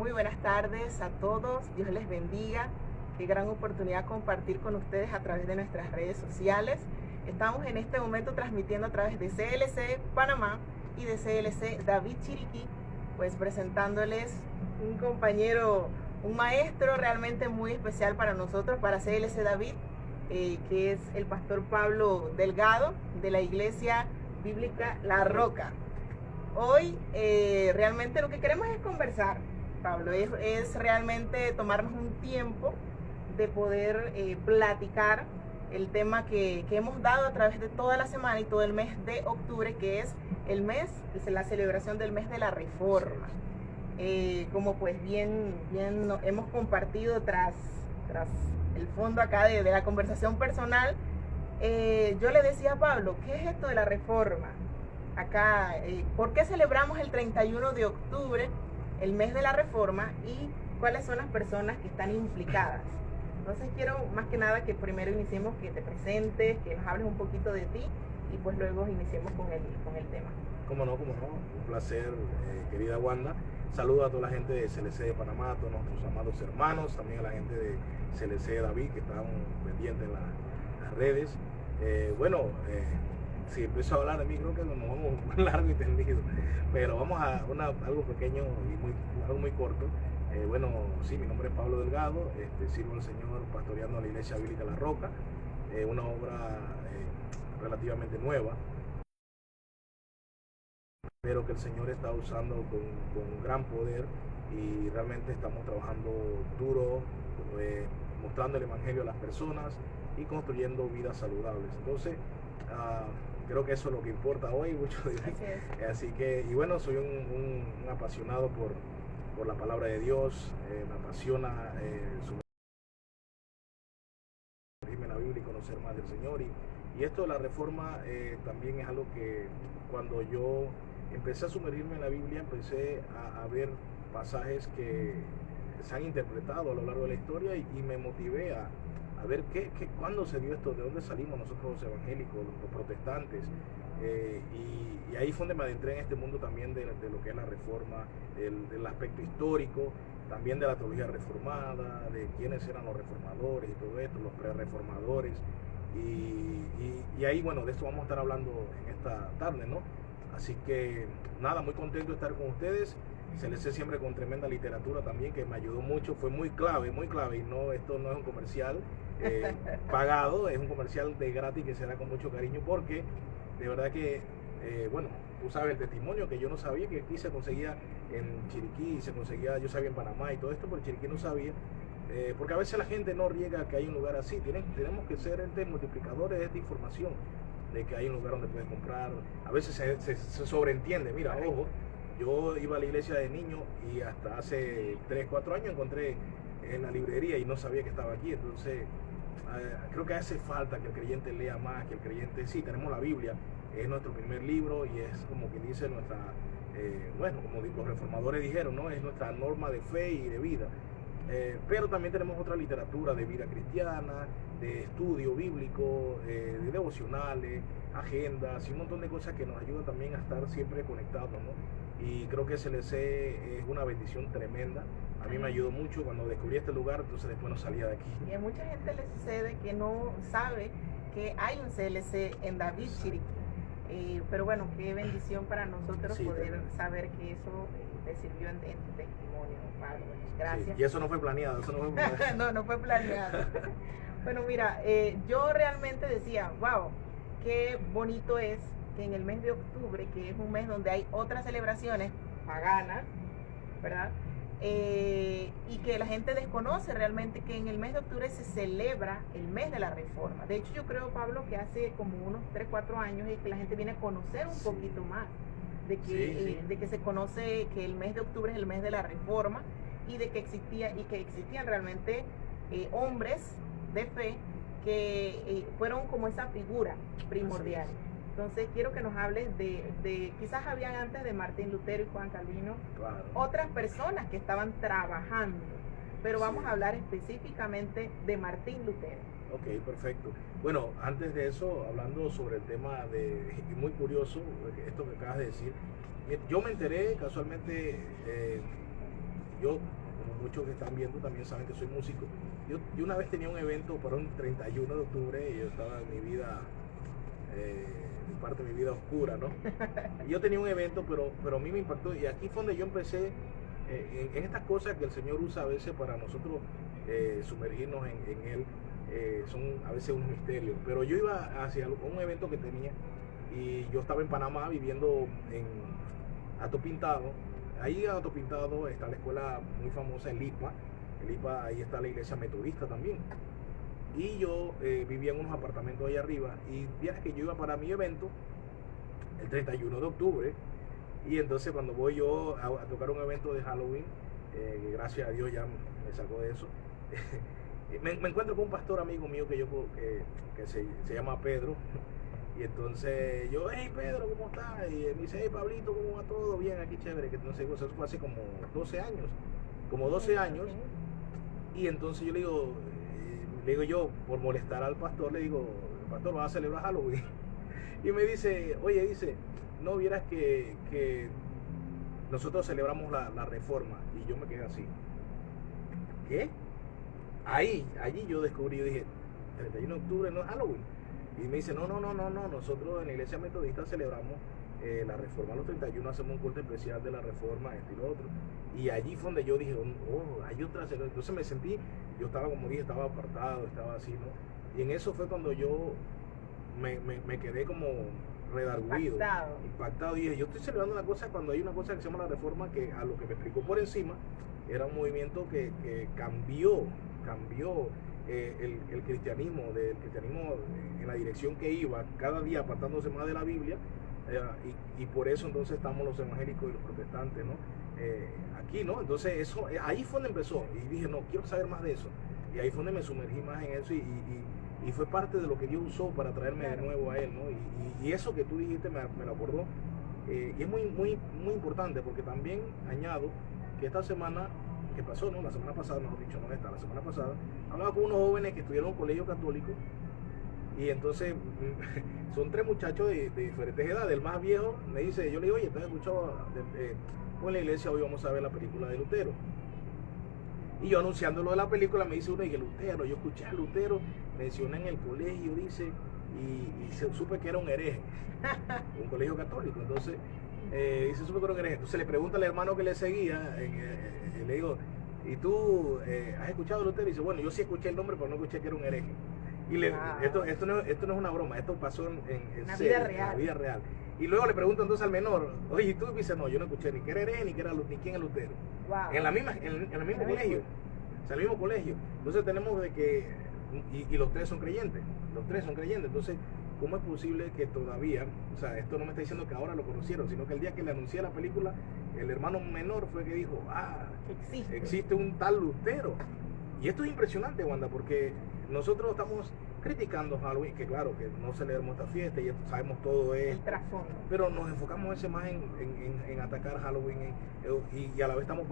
Muy buenas tardes a todos, Dios les bendiga. Qué gran oportunidad compartir con ustedes a través de nuestras redes sociales. Estamos en este momento transmitiendo a través de CLC Panamá y de CLC David Chiriquí, pues presentándoles un compañero, un maestro realmente muy especial para nosotros, para CLC David, que es el pastor Pablo Delgado de la Iglesia Bíblica La Roca. Hoy realmente lo que queremos es conversar, Pablo, es realmente tomarnos un tiempo de poder platicar el tema que hemos dado a través de toda la semana y todo el mes de octubre, que es el mes, es la celebración del mes de la Reforma. Como pues bien hemos compartido tras el fondo acá de la conversación personal, yo le decía a Pablo, ¿qué es esto de la Reforma? Acá, ¿por qué celebramos el 31 de octubre, el mes de la Reforma, y cuáles son las personas que están implicadas? Entonces quiero más que nada que primero iniciemos, que te presentes, que nos hables un poquito de ti y pues luego iniciemos con el tema. Cómo no, un placer, querida Wanda. Saludo a toda la gente de CLC de Panamá, a todos nuestros amados hermanos, también a la gente de CLC David que están pendientes en las redes. Si empiezo a hablar de mí, creo que nos vamos largo y tendido, pero vamos a algo pequeño y algo muy corto. Mi nombre es Pablo Delgado, sirvo al Señor pastoreando la Iglesia Bíblica La Roca, una obra relativamente nueva, pero que el Señor está usando con gran poder, y realmente estamos trabajando duro, mostrando el Evangelio a las personas y construyendo vidas saludables. Entonces, creo que eso es lo que importa hoy, mucho de mí. Así que, y bueno, soy un apasionado por la palabra de Dios, me apasiona sumergirme en la Biblia y conocer más del Señor. Y esto de la Reforma también es algo que cuando yo empecé a sumergirme en la Biblia, empecé a ver pasajes que se han interpretado a lo largo de la historia, y me motivé a ver cuándo se dio esto, de dónde salimos nosotros los evangélicos, los protestantes, y ahí fue donde me adentré en este mundo también de lo que es la Reforma, del aspecto histórico, también de la teología reformada, de quiénes eran los reformadores y todo esto, los pre-reformadores, y ahí, bueno, de esto vamos a estar hablando en esta tarde, ¿no? Así que nada, muy contento de estar con ustedes. CLC siempre con tremenda literatura también, que me ayudó mucho, fue muy clave, y no, esto no es un comercial pagado, es un comercial de gratis que se da con mucho cariño, porque de verdad que, tú sabes el testimonio que yo no sabía que aquí se conseguía en Chiriquí, se conseguía, yo sabía en Panamá y todo esto, pero en Chiriquí no sabía, porque a veces la gente no riega que hay un lugar así. Tenemos que ser multiplicadores de esta información, de que hay un lugar donde puedes comprar. A veces se sobreentiende, mira, ojo, yo iba a la iglesia de niño y hasta hace 3, 4 años encontré en la librería y no sabía que estaba aquí. Entonces, creo que hace falta que el creyente lea más, que el creyente, sí, tenemos la Biblia, es nuestro primer libro y es como que dice nuestra, como los reformadores dijeron, ¿no? Es nuestra norma de fe y de vida. Pero también tenemos otra literatura de vida cristiana, de estudio bíblico, de devocionales, agendas y un montón de cosas que nos ayudan también a estar siempre conectados, ¿no? Y creo que CLC es una bendición tremenda. A mí me ayudó mucho cuando descubrí este lugar, entonces después no salía de aquí. Y a mucha gente le sucede que no sabe que hay un CLC en David Chiriquí. Pero bueno, qué bendición para nosotros poder saber que eso te sirvió en tu testimonio, Pablo. Gracias. Sí, y eso no fue planeado, no fue planeado. Bueno, mira, yo realmente decía, wow, qué bonito es que en el mes de octubre, que es un mes donde hay otras celebraciones paganas, ¿verdad? Y que la gente desconoce realmente que en el mes de octubre se celebra el mes de la Reforma. De hecho, yo creo, Pablo, que hace como unos 3, 4 años es que la gente viene a conocer un poquito más de que se conoce que el mes de octubre es el mes de la Reforma, y de que existían realmente hombres de fe que fueron como esa figura primordial. Entonces quiero que nos hables de quizás habían antes de Martín Lutero y Juan Calvino, claro, otras personas que estaban trabajando, pero vamos a hablar específicamente de Martín Lutero. Ok, perfecto. Bueno, antes de eso, hablando sobre el tema y muy curioso, esto que acabas de decir, yo me enteré casualmente yo, como muchos que están viendo también saben que soy músico, yo una vez tenía un evento para un 31 de octubre y yo estaba en mi vida, parte de mi vida oscura, ¿no? Y yo tenía un evento, pero a mí me impactó y aquí fue donde yo empecé en estas cosas que el Señor usa a veces para nosotros sumergirnos en Él. Son a veces un misterio, pero yo iba hacia un evento que tenía y yo estaba en Panamá viviendo en Hato Pintado. Ahí en Hato Pintado está la escuela muy famosa, el IPA. El IPA, ahí está la iglesia metodista también. Y yo vivía en unos apartamentos ahí arriba y vieras que yo iba para mi evento el 31 de octubre y entonces cuando voy yo a tocar un evento de Halloween, gracias a Dios ya me sacó de eso. Me encuentro con un pastor amigo mío que se llama Pedro. Y entonces yo, hey Pedro, ¿cómo estás? Y él me dice, hey Pablito, ¿cómo va todo? Bien, aquí chévere. Que no sé, eso fue hace como 12 años. Como 12 años. Y entonces yo le digo yo, por molestar al pastor, le digo, pastor, ¿vas a celebrar Halloween? Y me dice, oye, no vieras que nosotros celebramos la reforma. Y yo me quedé así. ¿Qué? Allí yo descubrí, yo dije, 31 de octubre no es Halloween. Y me dice, no, nosotros en la iglesia metodista celebramos la reforma los 31, hacemos un culto especial de la reforma, esto y lo otro. Y allí fue donde yo dije, oh, hay otra celebración. Entonces me sentí, yo estaba, como dije, estaba apartado, estaba así, ¿no? Y en eso fue cuando yo me quedé como redarguido, impactado. Y dije, yo estoy celebrando una cosa cuando hay una cosa que se llama la reforma, que a lo que me explicó por encima, era un movimiento que cambió el cristianismo, en la dirección que iba, cada día apartándose más de la Biblia, y por eso entonces estamos los evangélicos y los protestantes, ¿no? Aquí, ¿no? Entonces eso, ahí fue donde empezó, y dije, no, quiero saber más de eso, y ahí fue donde me sumergí más en eso, y fue parte de lo que Dios usó para traerme de nuevo a Él, ¿no? Y eso que tú dijiste me lo acordó, y es muy importante, porque también añado que esta semana que pasó, ¿no? La semana pasada, mejor dicho, no esta, la semana pasada, hablaba con unos jóvenes que estudiaron en un colegio católico y entonces son 3 muchachos de diferentes edades. El más viejo me dice, yo le digo, oye, ¿te has escuchado? En la iglesia hoy vamos a ver la película de Lutero. Y yo anunciando lo de la película me dice uno, y que Lutero, yo escuché a Lutero, mencioné en el colegio, dice, y supe que era un hereje, un colegio católico. Entonces, dice, supe que era un hereje. Entonces le pregunta al hermano que le seguía, le digo, ¿y tú has escuchado a Lutero? Y dice, bueno, yo sí escuché el nombre, pero no escuché que era un hereje. Y esto no es una broma, esto pasó en la serio, vida real. En la vida real. Y luego le pregunto entonces al menor, oye, ¿y tú? Y dice, no, yo no escuché ni que era hereje, ni quién es Lutero. Wow. En el mismo colegio. O sea, en el mismo colegio. Entonces tenemos de que, y los 3 son creyentes, entonces, ¿cómo es posible que todavía, o sea, esto no me está diciendo que ahora lo conocieron, sino que el día que le anuncié la película, el hermano menor fue que dijo, existe un tal Lutero? Y esto es impresionante, Wanda, porque nosotros estamos criticando Halloween, que claro, que no celebramos esta fiesta y sabemos todo esto, pero nos enfocamos más en atacar Halloween y a la vez estamos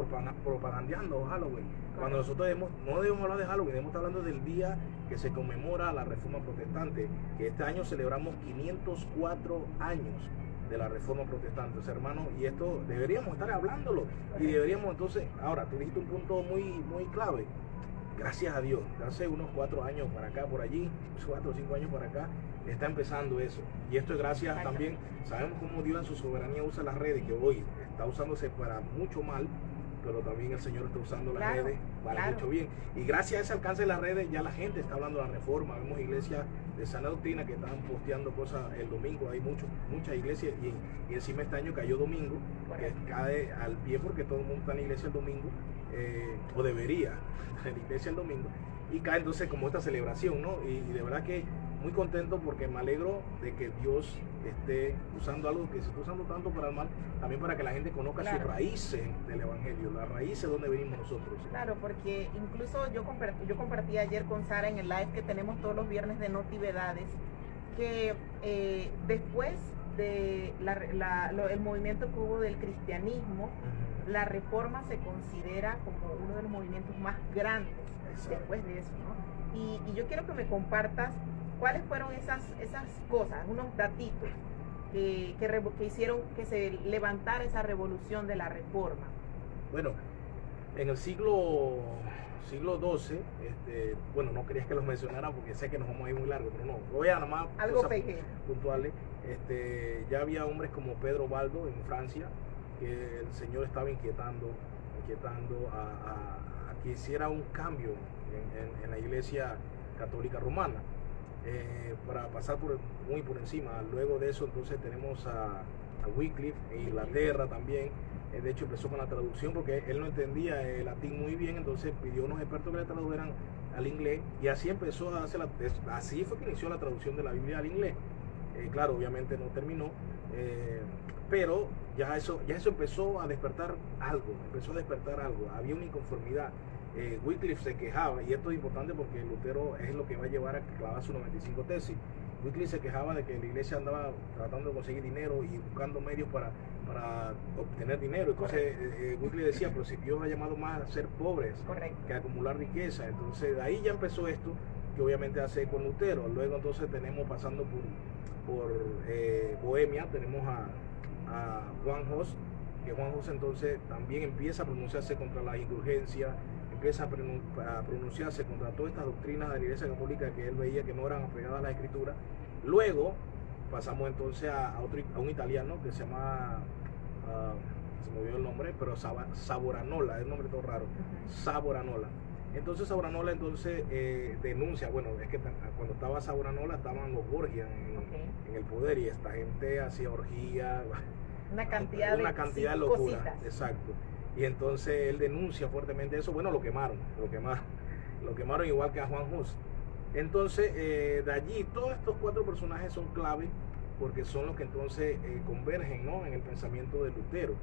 propagandeando Halloween, cuando nosotros no debemos hablar de Halloween, debemos estar hablando del día que se conmemora la Reforma Protestante, que este año celebramos 504 años de la Reforma Protestante, o sea, hermano, y esto deberíamos estar hablándolo, y deberíamos entonces, ahora, tú dijiste un punto muy clave. Gracias a Dios, hace unos 4 años para acá, por allí, 4 o 5 años para acá, está empezando eso. Y esto es gracias también, sabemos cómo Dios en su soberanía usa las redes, que hoy está usándose para mucho mal, pero también el Señor está usando las redes para mucho bien. Y gracias a ese alcance de las redes, ya la gente está hablando de la reforma. Vemos iglesias de sana doctrina que están posteando cosas el domingo. Hay muchas iglesias, y encima este año cayó domingo, que cae al pie porque todo el mundo está en la iglesia el domingo, o debería en la iglesia el domingo, y cae entonces como esta celebración, ¿no? Y de verdad que muy contento, porque me alegro de que Dios esté usando algo que se está usando tanto para el mal, también para que la gente conozca sus raíces del evangelio, las raíces de donde venimos nosotros. Claro, porque incluso yo compartí ayer con Sara en el live que tenemos todos los viernes de Notivedades, que después de el movimiento que hubo del cristianismo, la reforma se considera como uno de los movimientos más grandes. Exacto. Después de eso, ¿no? Y yo quiero que me compartas cuáles fueron esas cosas, unos datitos que hicieron que se levantara esa revolución de la reforma. Bueno, En el siglo XII, bueno, no quería que los mencionara porque sé que nos vamos a ir muy largo, pero no, voy a nada más algo pequeño, puntuales. Ya había hombres como Pedro Baldo en Francia, que el Señor estaba inquietando a que hiciera un cambio en la Iglesia Católica Romana, para pasar muy por encima. Luego de eso entonces tenemos a Wycliffe en Inglaterra también. De hecho empezó con la traducción porque él no entendía el latín muy bien, entonces pidió a unos expertos que le tradujeran al inglés, y así empezó a hacer así fue que inició la traducción de la Biblia al inglés. Claro, obviamente no terminó, pero ya eso empezó a despertar algo, había una inconformidad. Wycliffe se quejaba, y esto es importante porque Lutero es lo que va a llevar a clavar sus 95 tesis. Wycliffe se quejaba de que la iglesia andaba tratando de conseguir dinero y buscando medios para obtener dinero. Entonces Wycliffe decía, pero si Dios ha llamado más a ser pobres que a acumular riqueza. Entonces de ahí ya empezó esto, que obviamente hace con Lutero. Luego entonces tenemos, pasando por Bohemia, tenemos a Juan Hus, que Juan Hus entonces también empieza a pronunciarse contra la indulgencia, empieza a pronunciarse contra todas estas doctrinas de la Iglesia Católica que él veía que no eran apegadas a la Escritura. Luego pasamos entonces a un italiano que se llama, se me olvidó el nombre, pero Savonarola, es un nombre todo raro, Savonarola. Entonces Savonarola denuncia, bueno, es que cuando estaba Savonarola estaban los Borgia en el poder, y esta gente hacía orgía, una cantidad de locura, exacto. Y entonces él denuncia fuertemente eso. Bueno, lo quemaron igual que a Juan Hus. Entonces de allí todos estos 4 personajes son clave, porque son los que entonces convergen, ¿no?, en el pensamiento de Lutero.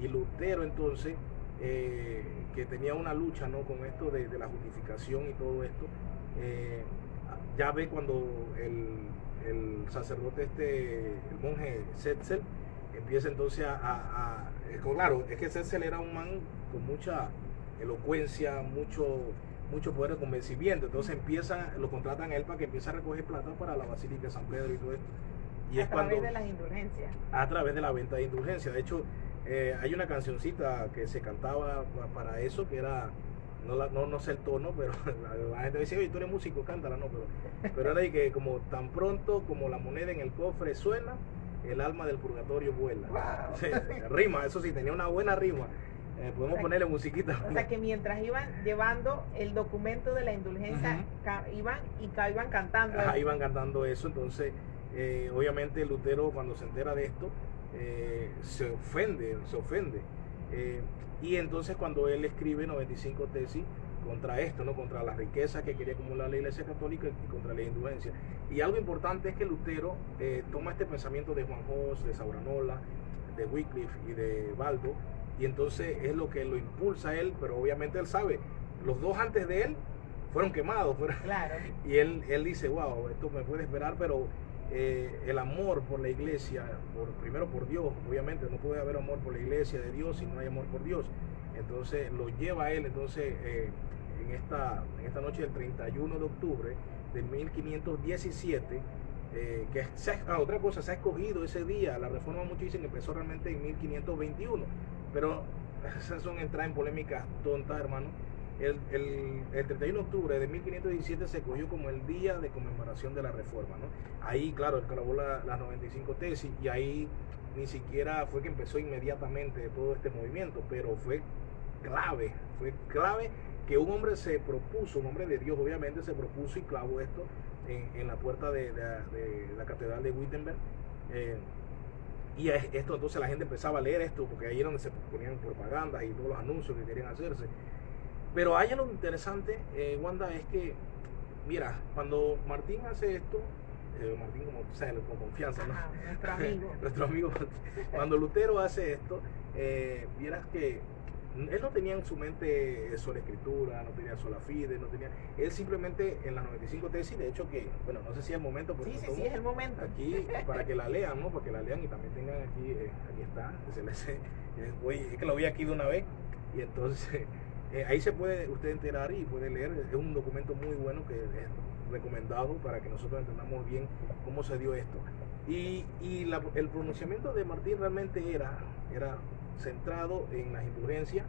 Y Lutero entonces, que tenía una lucha, ¿no?, con esto de la justificación y todo esto, ya ve cuando el sacerdote el monje Setzel empieza entonces claro, es que Setzel era un man con mucha elocuencia, mucho poder de convencimiento. Entonces lo contratan a él para que empiece a recoger plata para la Basílica de San Pedro y todo esto. Y a través de las indulgencias. A través de la venta de indulgencias. De hecho, hay una cancioncita que se cantaba para eso, que era, no sé el tono, pero la gente decía, oye, tú eres músico, cántala, no, pero era de que como tan pronto como la moneda en el cofre suena, el alma del purgatorio vuela. Wow. Sí, rima, eso sí, tenía una buena rima. Podemos ponerle musiquita. O sea que mientras iban llevando el documento de la indulgencia, iban cantando. Ajá, iban cantando eso. Entonces, obviamente Lutero, cuando se entera de esto, se ofende. Y entonces cuando él escribe 95 tesis contra esto, ¿no?, contra las riquezas que quería acumular la Iglesia Católica y contra la indulgencia. Y algo importante es que Lutero toma este pensamiento de Juan Hus, de Savonarola, de Wycliffe y de Baldo, y entonces es lo que lo impulsa a él, pero obviamente él sabe, los 2 antes de él fueron quemados, claro. Y él dice, wow, esto me puede esperar, pero el amor por la iglesia, primero por Dios, obviamente no puede haber amor por la iglesia de Dios si no hay amor por Dios. Entonces lo lleva a él, entonces en esta noche del 31 de octubre de 1517, otra cosa, se ha escogido ese día. La reforma, muchos dicen que empezó realmente en 1521, pero esas son entrar en polémicas tontas, hermano. El 31 de octubre de 1517 se escogió como el día de conmemoración de la reforma, ¿no? Ahí, claro, él clavó las 95 tesis, y ahí ni siquiera fue que empezó inmediatamente todo este movimiento, pero fue clave que un hombre se propuso, un hombre de Dios obviamente, se propuso y clavó esto en la puerta de la catedral de Wittenberg. Y esto, entonces la gente empezaba a leer esto, porque ahí era donde se ponían propagandas y todos los anuncios que querían hacerse. Pero hay algo interesante, Wanda, es que, mira, cuando Martín hace esto, Martín con confianza, ¿no? Ajá, nuestro amigo. Nuestro amigo, cuando Lutero hace esto, vieras que él no tenía en su mente sola escritura, no tenía sola fide, él simplemente en las 95 tesis, de hecho que, bueno, no sé si es el momento, pero sí, es el momento. Aquí, para que la lean, ¿no? Para que la lean y también tengan aquí está, es que lo vi aquí de una vez, y entonces ahí se puede usted enterar y puede leer. Es un documento muy bueno que es recomendado para que nosotros entendamos bien cómo se dio esto. Y el pronunciamiento de Martín realmente era centrado en las indulgencias,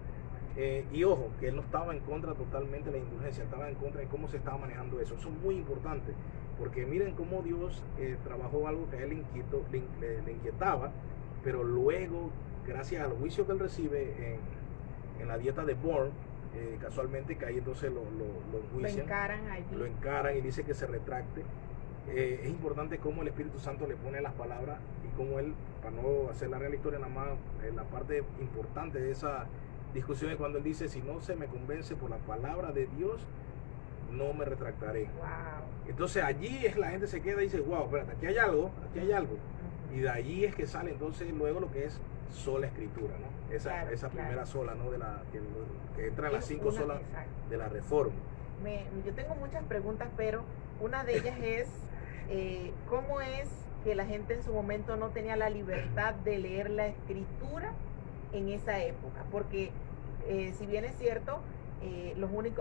Y ojo, que él no estaba en contra totalmente de la indulgencia, estaba en contra de cómo se estaba manejando eso. Eso es muy importante, porque miren cómo Dios trabajó algo que a él le inquietaba, pero luego, gracias al juicio que él recibe en la dieta de Born, casualmente que ahí entonces lo enjuician, lo encaran y dice que se retracte. Es importante cómo el Espíritu Santo le pone las palabras y cómo él, para no hacer la real historia nada más, la parte importante de esa discusión es cuando él dice: si no se me convence por la palabra de Dios, no me retractaré. Wow. Entonces allí es la gente se queda y dice: wow, espérate, aquí hay algo, aquí hay algo. Y de allí es que sale entonces luego lo que es sola escritura, ¿no? Esa primera sola, ¿no? Que entra en las 5 solas de la Reforma. Yo tengo muchas preguntas, pero una de ellas es ¿cómo es que la gente en su momento no tenía la libertad de leer la escritura en esa época? Porque si bien es cierto,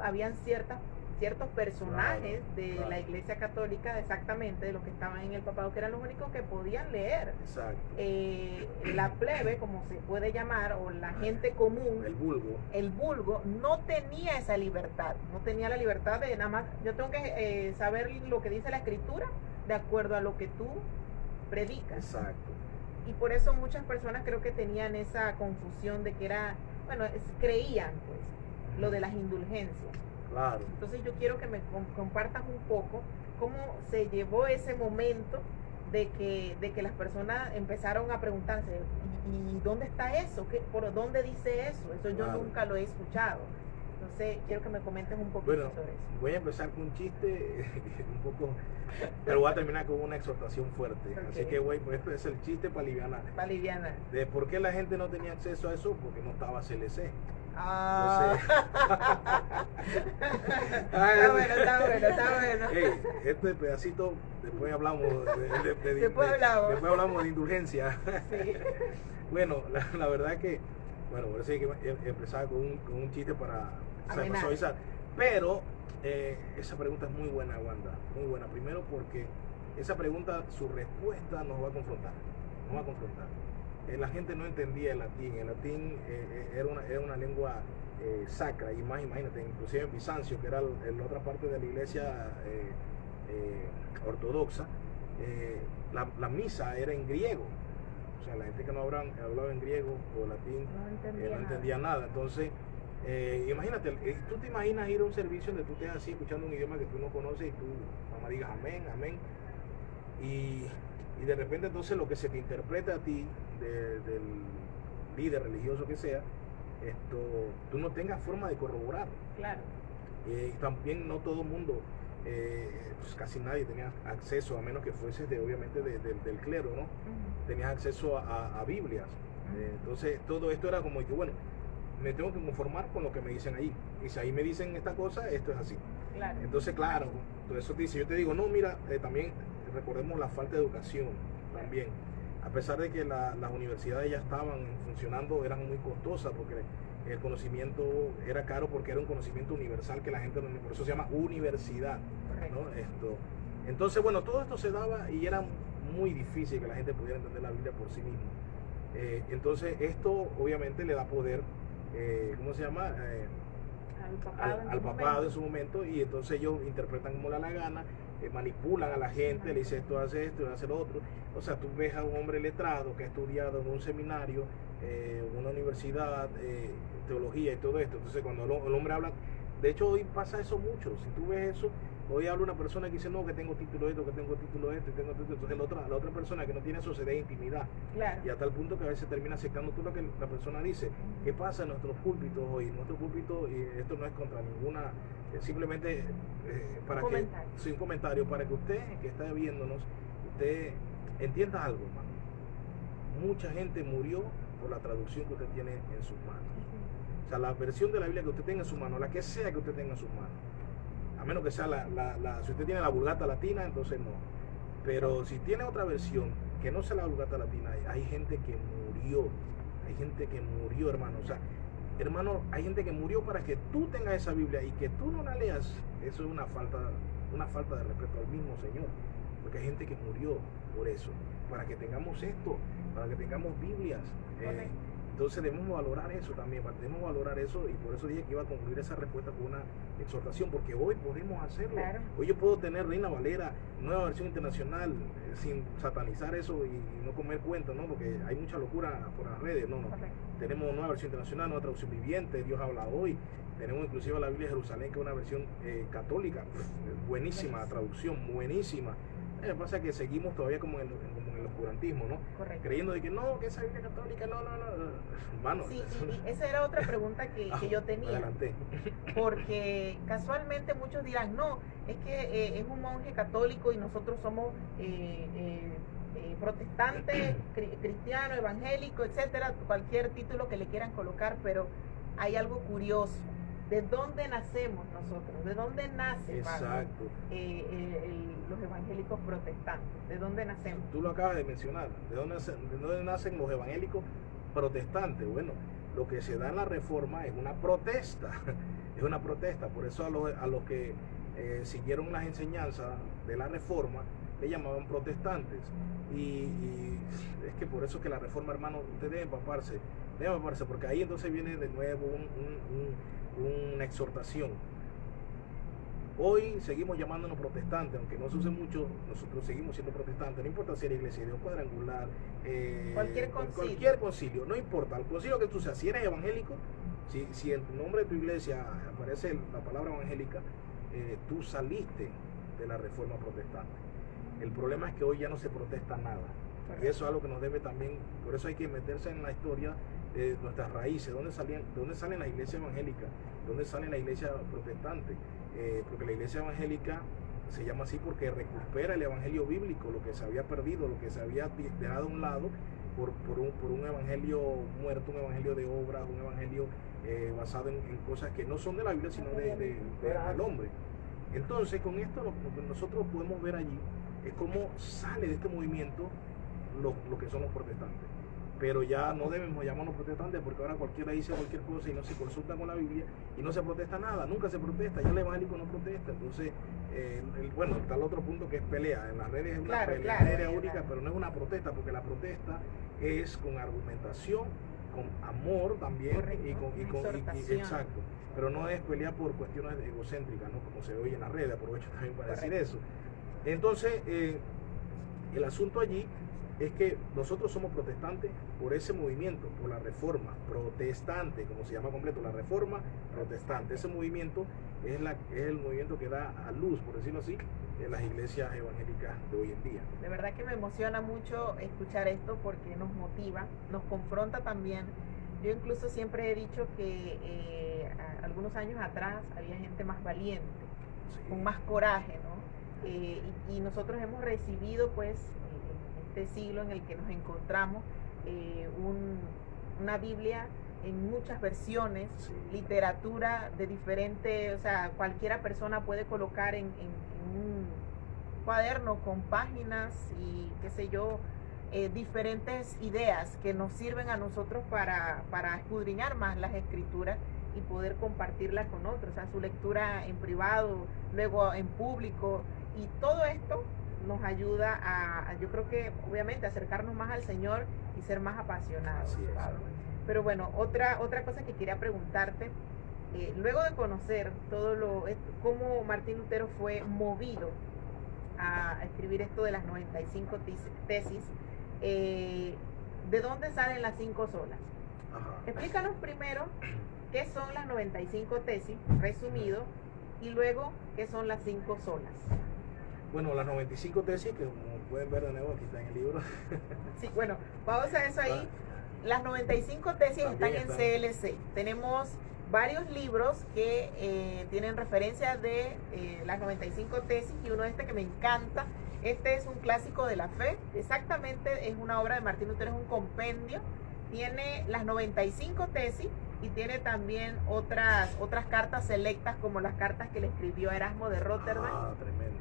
habían ciertos personajes de la Iglesia Católica, exactamente de los que estaban en el papado, que eran los únicos que podían leer. Exacto. La plebe, como se puede llamar, o la gente común, el vulgo no tenía esa libertad, no tenía la libertad de nada más, yo tengo que saber lo que dice la escritura de acuerdo a lo que tú predicas. Exacto. Y por eso muchas personas creo que tenían esa confusión de que era, bueno, creían pues lo de las indulgencias. Claro. Entonces yo quiero que me compartas un poco cómo se llevó ese momento de que las personas empezaron a preguntarse: ¿y dónde está eso? ¿Por dónde dice eso? Eso yo nunca lo he escuchado. Entonces quiero que me comentes un poquito sobre eso. Voy a empezar con un chiste un poco, pero voy a terminar con una exhortación fuerte. Así que pues este es el chiste para alivianar. Para alivianar. De por qué la gente no tenía acceso a eso, porque no estaba CLC. Está bueno. Hey, este pedacito, después hablamos después hablamos de indulgencia. Sí. Bueno, la verdad que, bueno, por eso hay que empezar con un chiste para suavizar. Pero esa pregunta es muy buena, Wanda, muy buena. Primero porque esa pregunta, su respuesta nos va a confrontar. La gente no entendía el latín. El latín era una lengua sacra, y más, imagínate, inclusive en Bizancio, que era la otra parte de la iglesia ortodoxa, la misa era en griego. O sea, la gente que no hablaba en griego o latín no entendía nada. Entonces, imagínate, tú te imaginas ir a un servicio donde tú estés así escuchando un idioma que tú no conoces y tú, mamá, digas amén, amén. Y de repente entonces lo que se te interpreta a ti del líder religioso que sea, tú no tengas forma de corroborar. Claro. También no todo el mundo, pues casi nadie tenía acceso, a menos que fueses obviamente del clero, ¿no? Tenías acceso a Biblias. Entonces todo esto era como que, bueno, me tengo que conformar con lo que me dicen ahí. Y si ahí me dicen esta cosa, esto es así. Claro. Entonces, claro, todo eso te dice, yo te digo, no, mira, también recordemos la falta de educación también. A pesar de que las universidades ya estaban funcionando, eran muy costosas porque el conocimiento era caro, porque era un conocimiento universal que la gente, por eso se llama universidad, ¿no? Entonces, bueno, todo esto se daba y era muy difícil que la gente pudiera entender la Biblia por sí mismo. Entonces, esto obviamente le da poder, ¿cómo se llama? Al papado en su momento, y entonces ellos interpretan como la gana, manipulan a la gente, le dicen esto hace lo otro. O sea, tú ves a un hombre letrado que ha estudiado en un seminario, una universidad, teología y todo esto. Entonces cuando el hombre habla, de hecho hoy pasa eso mucho. Si tú ves eso, hoy habla una persona que dice, no, que tengo título esto, que tengo título esto, y tengo título. Entonces la otra persona que no tiene eso se da intimidad. Claro. Y a tal punto que a veces termina aceptando tú lo que la persona dice. ¿Qué pasa en nuestros púlpitos hoy? Nuestro púlpito, y esto no es contra ninguna, simplemente para un comentario, para que usted que está viéndonos, usted entienda algo, hermano. Mucha gente murió por la traducción que usted tiene en sus manos. O sea, la versión de la Biblia que usted tenga en sus manos, la que sea que usted tenga en sus manos, a menos que sea si usted tiene la Vulgata Latina, entonces no. Pero si tiene otra versión que no sea la Vulgata Latina, hay gente que murió, hermano. O sea, hermano, hay gente que murió para que tú tengas esa Biblia y que tú no la leas. Eso es una falta de respeto al mismo Señor, porque hay gente que murió por eso, para que tengamos esto, para que tengamos Biblias. Entonces debemos valorar eso también, debemos valorar eso, y por eso dije que iba a concluir esa respuesta con una exhortación, porque hoy podemos hacerlo. Claro. Hoy yo puedo tener Reina Valera, nueva versión internacional, sin satanizar eso y no comer cuenta, ¿no? Porque hay mucha locura por las redes, ¿no? Tenemos nueva versión internacional, nueva traducción viviente, Dios habla hoy. Tenemos inclusive la Biblia de Jerusalén, que es una versión católica, buenísima traducción, buenísima. Lo que pasa es que seguimos todavía como en el oscurantismo, ¿no? Correcto. Creyendo de que no, que esa Biblia católica, no. Hermano, sí, y esa era otra pregunta que yo tenía. Adelante. Porque casualmente muchos dirán, no, es que es un monje católico y nosotros somos protestantes, cristiano, evangélico, etcétera, cualquier título que le quieran colocar, pero hay algo curioso. ¿De dónde nacemos nosotros? ¿De dónde nacen los evangélicos protestantes? ¿De dónde nacemos? Tú lo acabas de mencionar. ¿De dónde nacen los evangélicos protestantes? Bueno, lo que se da en la Reforma es una protesta. Es una protesta. Por eso a los que siguieron las enseñanzas de la Reforma le llamaban protestantes. Y es que por eso que la Reforma, hermano, usted debe empaparse, porque ahí entonces viene de nuevo una exhortación. Hoy seguimos llamándonos protestantes, aunque no se use mucho, nosotros seguimos siendo protestantes, no importa si era Iglesia de Dios Cuadrangular, cualquier concilio, no importa, el concilio que tú seas, si eres evangélico, si en tu nombre de tu iglesia aparece la palabra evangélica, tú saliste de la Reforma protestante. El problema es que hoy ya no se protesta nada, y eso es algo que nos debe también, por eso hay que meterse en la historia de nuestras raíces, dónde salen las iglesias evangélicas, dónde sale la iglesia protestante, porque la iglesia evangélica se llama así porque recupera el evangelio bíblico, lo que se había perdido, lo que se había dejado a un lado por un evangelio muerto, un evangelio de obras, un evangelio basado en cosas que no son de la Biblia, sino del hombre. Entonces, con esto lo que nosotros podemos ver allí es cómo sale de este movimiento lo que son los protestantes. Pero ya no debemos llamarnos protestantes, porque ahora cualquiera dice cualquier cosa y no se consulta con la Biblia y no se protesta nada, nunca se protesta, ya el evangélico no protesta. Entonces, bueno, está el otro punto que es pelea. En las redes es una pelea única, pero no es una protesta, porque la protesta es con argumentación, con amor también. Correcto, y exacto. Pero no es pelear por cuestiones egocéntricas, ¿no? Como se oye en las redes, aprovecho también para decir eso. Entonces, el asunto allí es que nosotros somos protestantes por ese movimiento, por la Reforma protestante, como se llama completo, la Reforma protestante. Ese movimiento es el movimiento que da a luz, por decirlo así, en las iglesias evangélicas de hoy en día. De verdad que me emociona mucho escuchar esto, porque nos motiva, nos confronta también. Yo incluso siempre he dicho que algunos años atrás había gente más valiente, con más coraje, ¿no? Y nosotros hemos recibido, pues, este siglo en el que nos encontramos, una Biblia en muchas versiones, literatura de diferente, o sea, cualquiera persona puede colocar en un cuaderno con páginas y qué sé yo, diferentes ideas que nos sirven a nosotros para escudriñar más las escrituras y poder compartirlas con otros, o sea, su lectura en privado, luego en público, y todo esto nos ayuda yo creo que obviamente acercarnos más al Señor y ser más apasionados. Pero bueno, otra cosa que quería preguntarte, luego de conocer cómo Martín Lutero fue movido a escribir esto de las 95 tesis, ¿de dónde salen las 5 solas? Explícanos primero qué son las 95 tesis, resumido, y luego qué son las 5 solas. Bueno, las 95 tesis, que como pueden ver de nuevo, aquí está en el libro. Sí, bueno, vamos a eso ahí. Las 95 tesis están en CLC. Tenemos varios libros que tienen referencia de las 95 tesis, y uno que me encanta. Este es un clásico de la fe. Exactamente, es una obra de Martín Lutero, es un compendio. Tiene las 95 tesis y tiene también otras cartas selectas, como las cartas que le escribió a Erasmo de Rotterdam. Tremendo.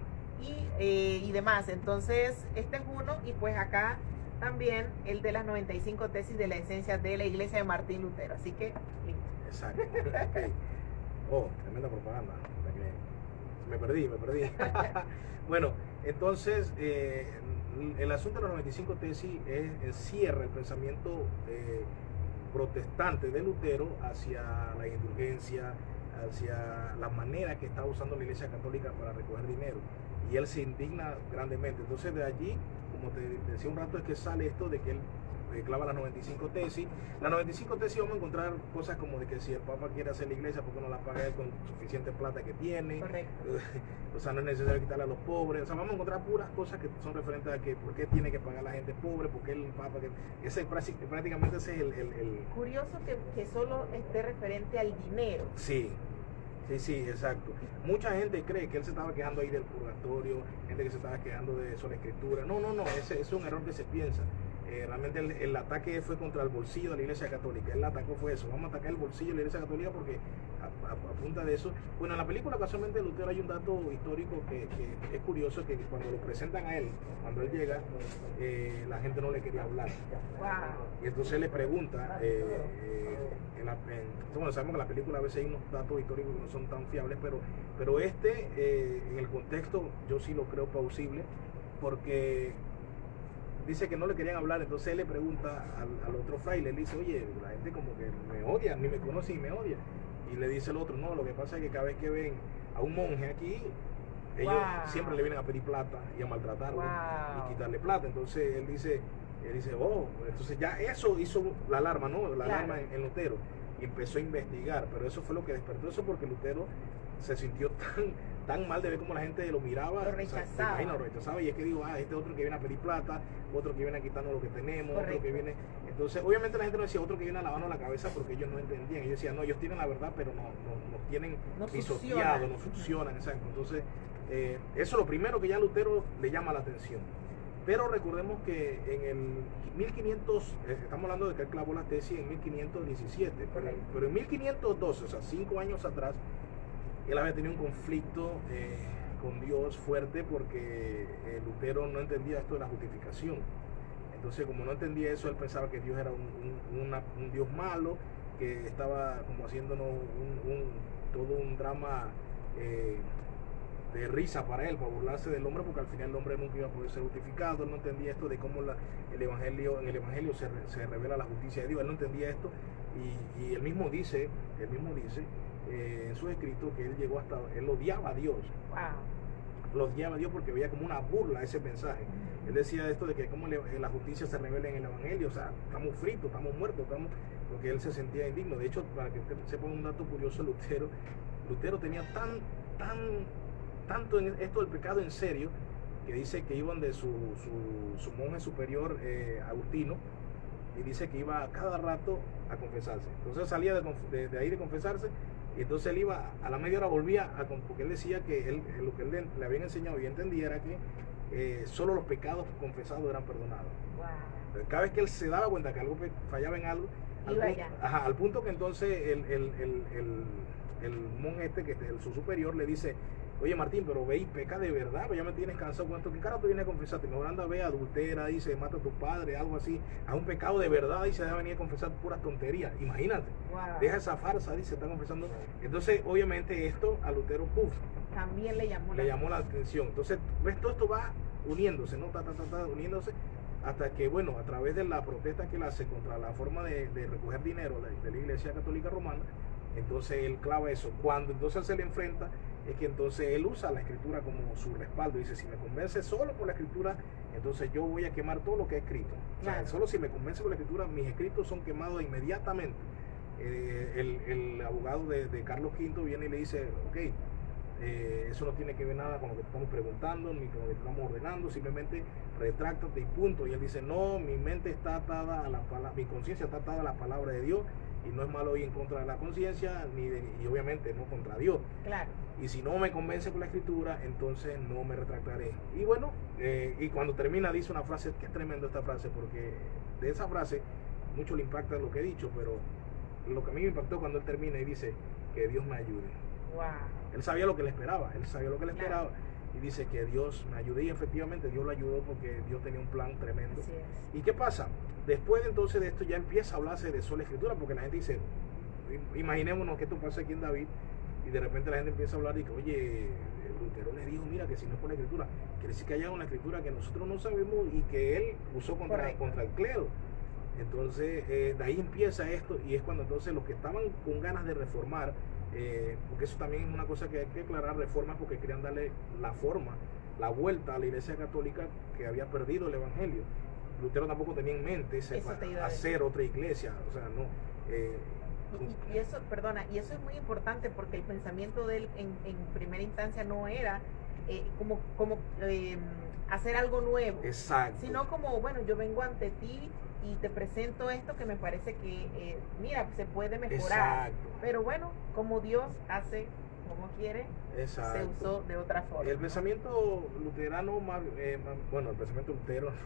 Y demás. Entonces, este es uno, y pues acá también el de las 95 tesis de la esencia de la iglesia de Martín Lutero. Así que, listo. Exacto. Okay. Oh, tremenda propaganda. Me perdí. Bueno, entonces, el asunto de las 95 tesis cierra el pensamiento protestante de Lutero hacia la indulgencia, hacia la manera que estaba usando la Iglesia Católica para recoger dinero. Y él se indigna grandemente. Entonces de allí, como te decía un rato, es que sale esto de que él clava las 95 tesis. Las 95 tesis vamos a encontrar cosas como de que si el Papa quiere hacer la iglesia, ¿por qué no la paga él con suficiente plata que tiene? Correcto. O sea, no es necesario quitarle a los pobres. O sea, vamos a encontrar puras cosas que son referentes a que por qué tiene que pagar la gente pobre, por qué el Papa... Ese, prácticamente ese es el... Curioso que solo esté referente al dinero. Sí. Sí, exacto. Mucha gente cree que él se estaba quejando ahí del purgatorio, gente que se estaba quejando de sola escritura. No, ese es un error que se piensa. Realmente el ataque fue contra el bolsillo de la Iglesia Católica. Él atacó fue eso. Vamos a atacar el bolsillo de la Iglesia Católica porque a punta de eso. Bueno, en la película casualmente de Lutero hay un dato histórico que es curioso, que cuando lo presentan a él, cuando él llega, la gente no le quería hablar. Wow. Y entonces le pregunta, bueno, sabemos que en la película a veces hay unos datos históricos que no son tan fiables, pero en el contexto yo sí lo creo plausible, porque dice que no le querían hablar. Entonces él le pregunta al otro fraile, él dice, oye, la gente como que me odia, ni me conoce y me odia. Y le dice el otro, no, lo que pasa es que cada vez que ven a un monje aquí, ellos siempre le vienen a pedir plata y a maltratarlo y quitarle plata. Entonces él dice, oh, entonces ya eso hizo la alarma, ¿no? La alarma en Lutero. Y empezó a investigar, pero eso fue lo que despertó eso, porque Lutero se sintió tan mal de ver cómo la gente lo miraba, lo rechazaba. O sea, lo rechazaba, y es que digo, este otro que viene a pedir plata, otro que viene a quitarnos lo que tenemos, correcto, otro que viene. Entonces, obviamente la gente no decía otro que viene a lavarnos la cabeza, porque ellos no entendían. Ellos decían, no, ellos tienen la verdad, pero no tienen pisoteado, no funcionan, exacto. Entonces, eso es lo primero que ya a Lutero le llama la atención. Pero recordemos que en el 1500, estamos hablando de que él clavó la tesis en 1517, pero en 1512, o sea, 5 años atrás, él había tenido un conflicto con Dios fuerte, porque Lutero no entendía esto de la justificación. Entonces, como no entendía eso, él pensaba que Dios era un Dios malo, que estaba como haciéndonos todo un drama de risa para él, para burlarse del hombre, porque al final el hombre nunca iba a poder ser justificado. Él no entendía esto de cómo en el Evangelio se revela la justicia de Dios. Él no entendía esto, y él mismo dice en sus escritos que él odiaba a Dios. Lo odiaba a Dios porque veía como una burla a ese mensaje. Él decía esto de que cómo la justicia se revela en el Evangelio, o sea, estamos fritos, estamos muertos, porque él se sentía indigno. De hecho, para que usted sepa un dato curioso, Lutero tenía tanto en esto del pecado en serio, que dice que iban de su monje superior, Agustino, y dice que iba cada rato a confesarse. Entonces salía de ahí de confesarse, y entonces él iba, a la media hora volvía, porque él decía que lo que él le habían enseñado y entendía era que solo los pecados confesados eran perdonados. Wow. Cada vez que él se daba cuenta que algo fallaba en algo, al punto que entonces el monje su superior le dice, oye Martín, pero ve y peca de verdad, pues ya me tienes cansado con esto. ¿Qué carajo tú vienes a confesarte? Mejor anda, ve, adultera, dice, mata a tu padre, algo así. Haz un pecado de verdad y se deja venir a confesar puras tonterías. Imagínate. Wow. Deja esa farsa, dice, está confesando. Entonces, obviamente, esto a Lutero, también le llamó la atención. Entonces, ves, todo esto va uniéndose, ¿no? Uniéndose, hasta que, bueno, a través de la protesta que él hace contra la forma de recoger dinero de la Iglesia Católica Romana, entonces él clava eso. Cuando entonces se le enfrenta, es que entonces él usa la escritura como su respaldo. Dice, si me convence solo por la escritura, entonces yo voy a quemar todo lo que he escrito. Claro. O sea, solo si me convence por la escritura, mis escritos son quemados inmediatamente. El abogado de Carlos V viene y le dice, ok, eso no tiene que ver nada con lo que estamos preguntando, ni con lo que estamos ordenando, simplemente retráctate y punto. Y él dice, no, mi mente está atada a la palabra, mi conciencia está atada a la palabra de Dios, y no es malo ir en contra de la conciencia, y obviamente no contra Dios. Claro. Y si no me convence con la escritura, entonces no me retractaré. Y bueno, y cuando termina dice una frase, qué tremendo esta frase, porque de esa frase mucho le impacta lo que he dicho, pero lo que a mí me impactó cuando él termina y dice, que Dios me ayude. Wow. Él sabía lo que le esperaba, claro. Y dice que Dios me ayude, y efectivamente Dios lo ayudó, porque Dios tenía un plan tremendo. ¿Y qué pasa? Después entonces de esto ya empieza a hablarse de sola escritura, porque la gente dice, imaginémonos que esto pasa aquí en David, y de repente la gente empieza a hablar de que, oye, Lutero le dijo, mira, que si no es por la escritura, quiere decir que haya una escritura que nosotros no sabemos y que él usó contra el clero. Entonces, de ahí empieza esto y es cuando entonces los que estaban con ganas de reformar, porque eso también es una cosa que hay que aclarar, reformas porque querían darle la forma, la vuelta a la Iglesia Católica que había perdido el Evangelio. Lutero tampoco tenía en mente hacer otra iglesia, o sea, no. Y eso, perdona, y eso es muy importante porque el pensamiento de él en primera instancia no era como hacer algo nuevo. Exacto. Sino como, bueno, yo vengo ante ti y te presento esto que me parece que, mira, se puede mejorar. Exacto. Pero bueno, como Dios hace, como quiere, exacto, se usó de otra forma. El pensamiento luterano, bueno, el pensamiento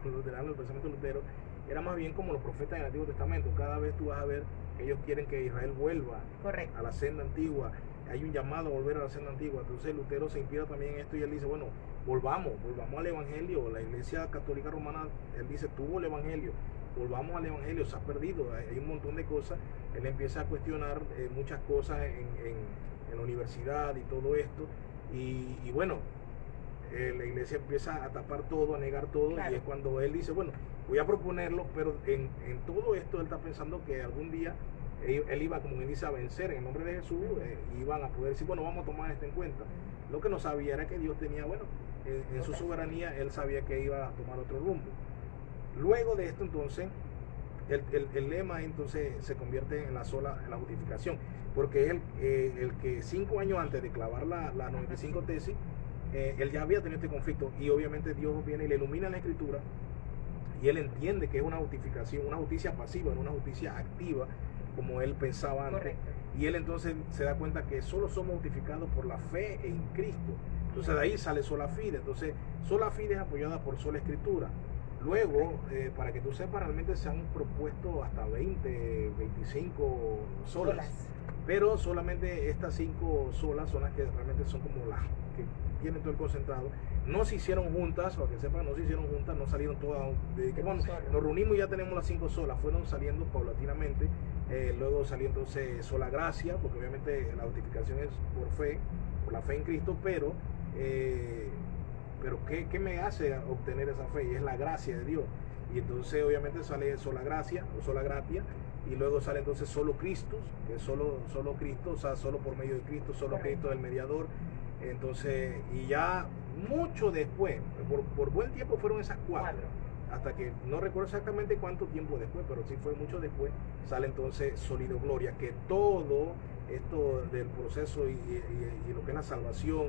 luterano, el pensamiento lutero, era más bien como los profetas del Antiguo Testamento. Cada vez tú vas a ver que ellos quieren que Israel vuelva Correcto. a la senda antigua. Hay un llamado a volver a la senda antigua. Entonces Lutero se inspira también en esto y él dice, bueno, volvamos al Evangelio. La Iglesia Católica Romana, él dice, tuvo el Evangelio, volvamos al Evangelio, se ha perdido, hay un montón de cosas. Él empieza a cuestionar muchas cosas en la universidad y todo esto. Y bueno, la iglesia empieza a tapar todo, a negar todo, claro. Y es cuando él dice, bueno, voy a proponerlo, pero en todo esto él está pensando que algún día él iba, como él dice, a vencer en el nombre de Jesús, iban a poder decir, bueno, vamos a tomar esto en cuenta. Lo que no sabía era que Dios tenía, bueno, en su soberanía, él sabía que iba a tomar otro rumbo. Luego de esto, entonces, el lema entonces se convierte en la justificación, porque es el que 5 años antes de clavar la 95 tesis, él ya había tenido este conflicto y obviamente Dios viene y le ilumina la escritura y él entiende que es una justificación, una justicia pasiva, no una justicia activa como él pensaba antes. Correcto. Y él entonces se da cuenta que solo somos justificados por la fe en Cristo. Entonces de ahí sale sola fide. Entonces sola fide es apoyada por sola escritura. Luego, para que tú sepas, realmente se han propuesto hasta 20, 25 solas. Pero solamente estas 5 solas son las que realmente son como las que tienen todo el concentrado. No se hicieron juntas, para que sepan, no se hicieron juntas, no salieron todas. De que, bueno, nos reunimos y ya tenemos las 5 solas. Fueron saliendo paulatinamente. Luego salió entonces sola gracia, porque obviamente la justificación es por fe, por la fe en Cristo, pero ¿qué me hace obtener esa fe? Y es la gracia de Dios. Y entonces obviamente sale sola gracia o sola gratia, y luego sale entonces solo Cristo, que es solo Cristo, o sea, solo por medio de Cristo, solo Cristo el mediador. Entonces, y ya mucho después, por buen tiempo fueron esas 4, hasta que no recuerdo exactamente cuánto tiempo después, pero sí fue mucho después, sale entonces Solido Gloria, que todo esto del proceso y lo que es la salvación,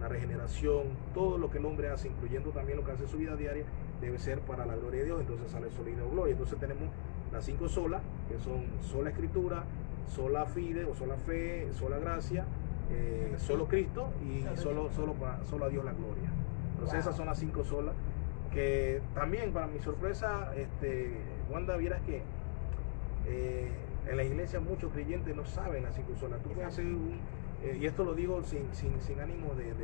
la regeneración, todo lo que el hombre hace, incluyendo también lo que hace en su vida diaria, debe ser para la gloria de Dios. Entonces sale Solido Gloria. Entonces tenemos las 5 solas, que son sola escritura, sola fide o sola fe, sola gracia, solo Cristo y solo a Dios la gloria. Entonces esas son las 5 solas, que también para mi sorpresa, Wanda, vieras que en la iglesia muchos creyentes no saben las 5 solas. Tú puedes hacer y esto lo digo sin ánimo de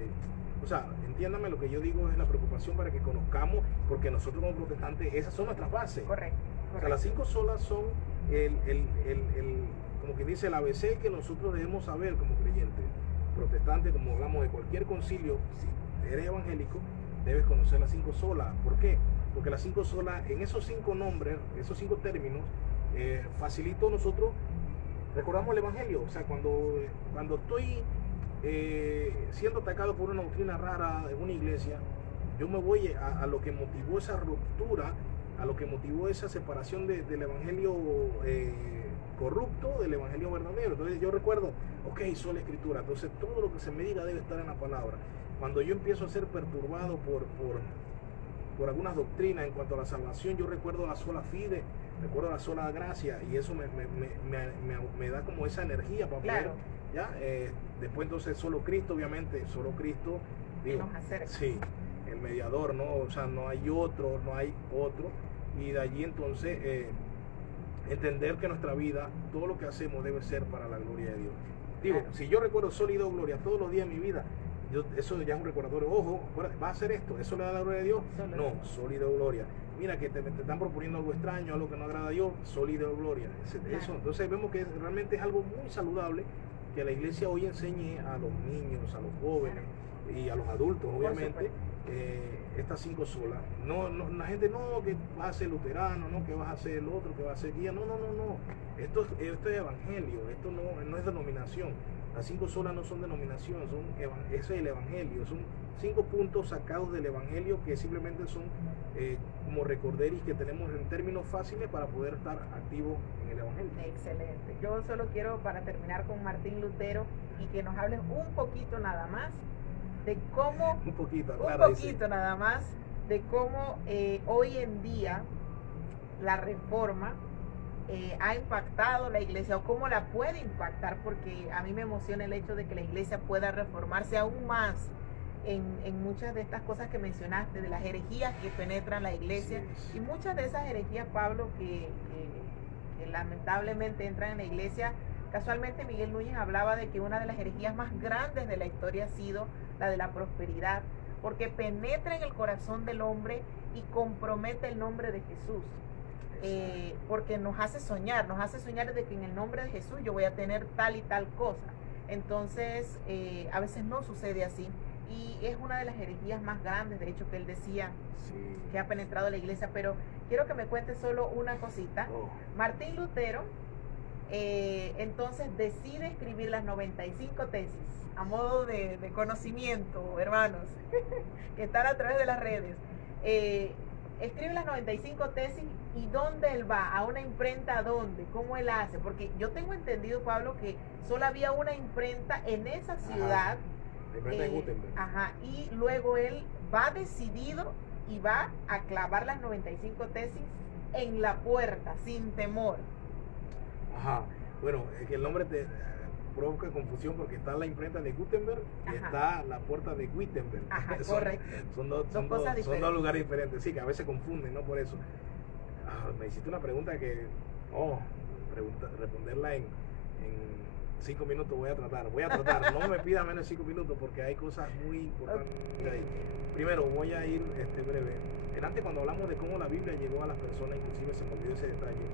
o sea, entiéndame, lo que yo digo es la preocupación para que conozcamos, porque nosotros como protestantes, esas son nuestras bases. Correcto. O sea, las 5 solas son como que dice el ABC que nosotros debemos saber como creyentes protestantes, como hablamos de cualquier concilio. Si eres evangélico, debes conocer las 5 solas. ¿Por qué? Porque las 5 solas, en esos 5 nombres, esos 5 términos, facilitó nosotros, recordamos el evangelio. O sea, cuando estoy siendo atacado por una doctrina rara en una iglesia, yo me voy a lo que motivó esa ruptura, a lo que motivó esa separación del evangelio corrupto del evangelio verdadero. Entonces yo recuerdo, ok, sola escritura, entonces todo lo que se me diga debe estar en la palabra. Cuando yo empiezo a ser perturbado por algunas doctrinas en cuanto a la salvación, yo recuerdo la sola fide, recuerdo la sola gracia, y eso me da como esa energía para poder, ¿ya? Después entonces solo Cristo, obviamente, solo Cristo, digo, sí, el mediador, ¿no? O sea, no hay otro, y de allí entonces entender que nuestra vida, todo lo que hacemos debe ser para la gloria de Dios. Digo, si yo recuerdo Solido Gloria todos los días de mi vida, eso ya es un recordatorio. Ojo, va a hacer esto, ¿eso le da la gloria de Dios? No, Solido Gloria. Mira que te están proponiendo algo extraño, algo que no agrada a Dios, Solido Gloria. Eso, entonces vemos que realmente es algo muy saludable que la iglesia hoy enseñe a los niños, a los jóvenes y a los adultos, obviamente, estas 5 solas. La gente no, que vas a ser luterano, no, que vas a ser el otro, que vas a ser guía. No. Esto es evangelio, esto no es denominación. Las 5 solas no son denominación, ese es el evangelio. Son 5 puntos sacados del evangelio que simplemente son como recorderis que tenemos en términos fáciles para poder estar activos en el evangelio. Excelente. Yo solo quiero, para terminar con Martín Lutero, y que nos hables un poquito nada más de cómo, un poquito nada más, de cómo hoy en día la reforma ha impactado la iglesia, o cómo la puede impactar, porque a mí me emociona el hecho de que la iglesia pueda reformarse aún más en muchas de estas cosas que mencionaste, de las herejías que penetran la iglesia, y muchas de esas herejías, Pablo, que lamentablemente entran en la iglesia. Casualmente Miguel Núñez hablaba de que una de las herejías más grandes de la historia ha sido la de la prosperidad, porque penetra en el corazón del hombre y compromete el nombre de Jesús. Porque nos hace soñar de que en el nombre de Jesús yo voy a tener tal y tal cosa. Entonces, a veces no sucede así, y es una de las herejías más grandes, de hecho, que él decía, que ha penetrado la iglesia. Pero quiero que me cuentes solo una cosita. Martín Lutero, entonces decide escribir las 95 tesis, a modo de conocimiento, hermanos, que están a través de las redes. Escribe las 95 tesis, y ¿dónde él va? ¿A una imprenta? ¿Dónde? ¿Cómo él hace? Porque yo tengo entendido, Pablo, que solo había una imprenta en esa ciudad. La imprenta de Gutenberg. Y luego él va decidido y va a clavar las 95 tesis en la puerta, sin temor. Bueno, es que el nombre te provoca confusión, porque está la imprenta de Gutenberg y está la puerta de Wittenberg. Correcto. Son dos lugares diferentes. Sí, que a veces confunden, ¿no? Por eso. Me hiciste una pregunta que, responderla en 5 minutos voy a tratar. No me pida menos de 5 minutos, porque hay cosas muy importantes ahí. Primero, voy a ir breve. Antes, cuando hablamos de cómo la Biblia llegó a las personas, inclusive se me olvidó ese detalle,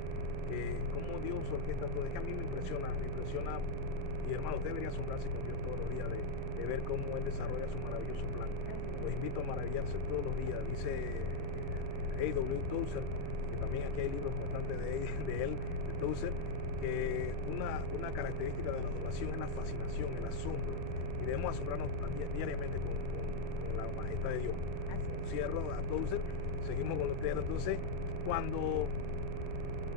cómo Dios orquesta todo. Es que a mí me impresiona, y hermano, usted debería asombrarse con Dios todos los días de ver cómo Él desarrolla su maravilloso plan. Los invito a maravillarse todos los días. Dice A.W. Tozer, que también aquí hay libros bastante de él, de Tozer, que una característica de la adoración es la fascinación, el asombro, y debemos asombrarnos diariamente con la majestad de Dios. Cierro a Tozer, seguimos con Lutero. Entonces,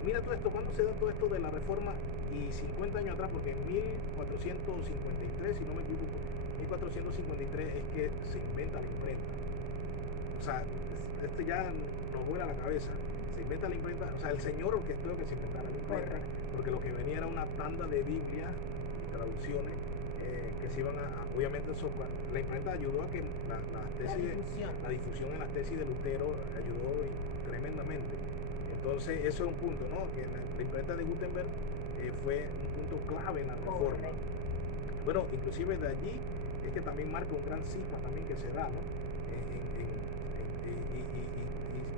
mira todo esto, ¿cuándo se da todo esto de la reforma? Y 50 años atrás, porque en 1453, si no me equivoco, 1453 es que se inventa la imprenta. O sea, esto ya nos vuela la cabeza. Se inventa la imprenta, o sea, el Señor orquestó que se inventara la imprenta, porque lo que venía era una tanda de Biblia y traducciones que se iban obviamente la imprenta ayudó a que la difusión en las tesis de Lutero ayudó tremendamente. Entonces, eso es un punto, ¿no? Que la imprenta de Gutenberg fue un punto clave en la reforma. Bueno, inclusive de allí es que también marca un gran cisma también que se da, ¿no?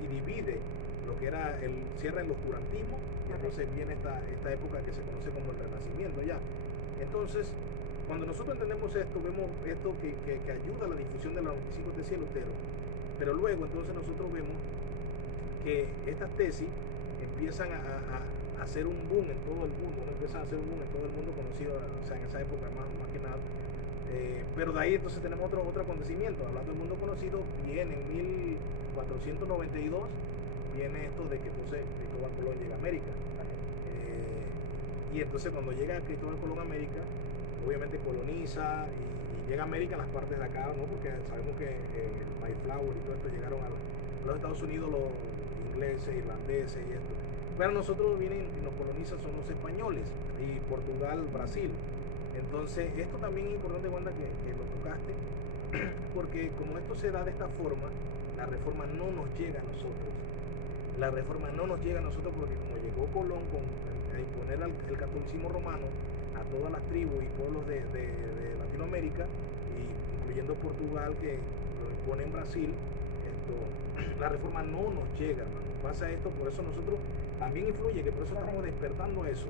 Y divide lo que era cierra el oscurantismo, y entonces viene esta época que se conoce como el Renacimiento ya. Entonces, cuando nosotros entendemos esto, vemos esto que ayuda a la difusión de las 95 tesis de Lutero, pero luego entonces nosotros vemos que estas tesis empiezan a hacer un conocido, o sea, en esa época más que nada. Pero de ahí entonces tenemos otro acontecimiento. Hablando del mundo conocido, viene en 1492, viene esto de que entonces Cristóbal Colón llega a América. Y entonces cuando llega Cristóbal Colón a América, obviamente coloniza y llega a América en las partes de acá, ¿no? Porque sabemos que el Mayflower y todo esto llegaron a los Estados Unidos, los ingleses, irlandeses y esto. Pero nosotros vienen y nos colonizan son los españoles, y Portugal, Brasil. Entonces, esto también es importante, Wanda, que lo tocaste, porque como esto se da de esta forma, la reforma no nos llega a nosotros. La reforma no nos llega a nosotros porque como llegó Colón a imponer el catolicismo romano a todas las tribus y pueblos de Latinoamérica, y incluyendo Portugal, que lo impone en Brasil, la reforma no nos llega, hermano. Pasa esto, por eso nosotros también influye, que por eso estamos despertando a eso,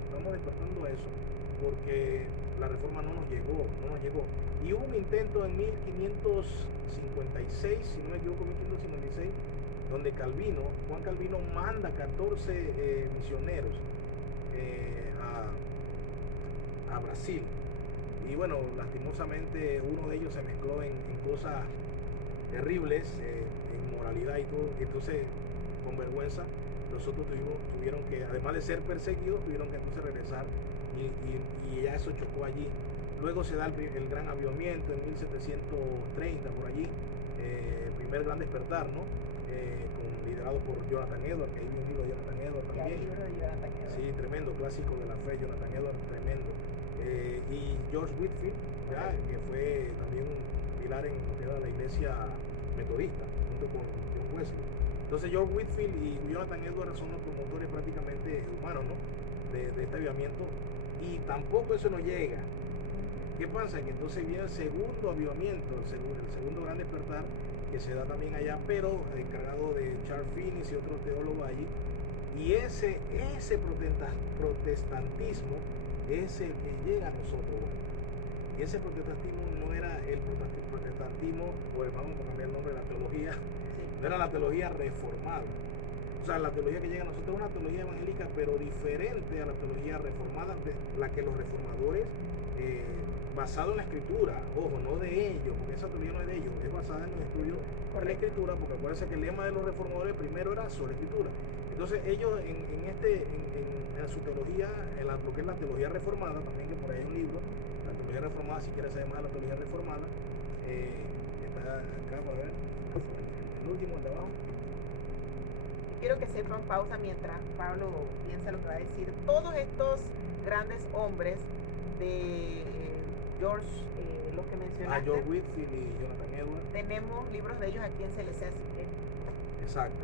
porque la reforma no nos llegó. Y hubo un intento en 1556, si no me equivoco, 1556, donde Juan Calvino manda 14 misioneros a Brasil. Y bueno, lastimosamente uno de ellos se mezcló en cosas terribles, en moralidad y todo. Entonces, con vergüenza, los otros tuvieron que, además de ser perseguidos, tuvieron que entonces regresar y ya eso chocó allí. Luego se da el gran avivamiento en 1730 por allí, el primer gran despertar, ¿no? Liderado por Jonathan Edwards, que hay un libro de Jonathan Edwards también. Sí, tremendo, clásico de la fe, Jonathan Edwards, tremendo. Y George Whitefield, ¿ya? Que fue también un pilar en lo que era la iglesia metodista, junto con John Wesley. Entonces George Whitefield y Jonathan Edwards son los promotores prácticamente humanos, ¿no? de este avivamiento, y tampoco eso no llega. ¿Qué pasa? Que entonces viene el segundo avivamiento, el segundo gran despertar, que se da también allá, pero encargado de Charles Finney y otros teólogos allí. Y ese protestantismo es el que llega a nosotros. Bueno. Y ese protestantismo no era el protestantismo, pues vamos a cambiar el nombre de la teología, no era la teología reformada. O sea, la teología que llega a nosotros es una teología evangélica, pero diferente a la teología reformada, de la que los reformadores, basado en la escritura, ojo, no de ellos, porque esa teología no es de ellos, es basada en un estudio de la escritura, porque acuérdense que el lema de los reformadores primero era sobre escritura. Entonces ellos en su teología, lo que es la teología reformada, también que por ahí hay un libro, la teología reformada, si quieres saber más de la teología reformada, está acá para ver, el último, el de abajo. Quiero que sepan, pausa mientras Pablo piensa lo que va a decir. Todos estos grandes hombres de George, los que mencionaste, George Whitefield y Jonathan Edwards, tenemos libros de ellos aquí en CLC, así que exacto.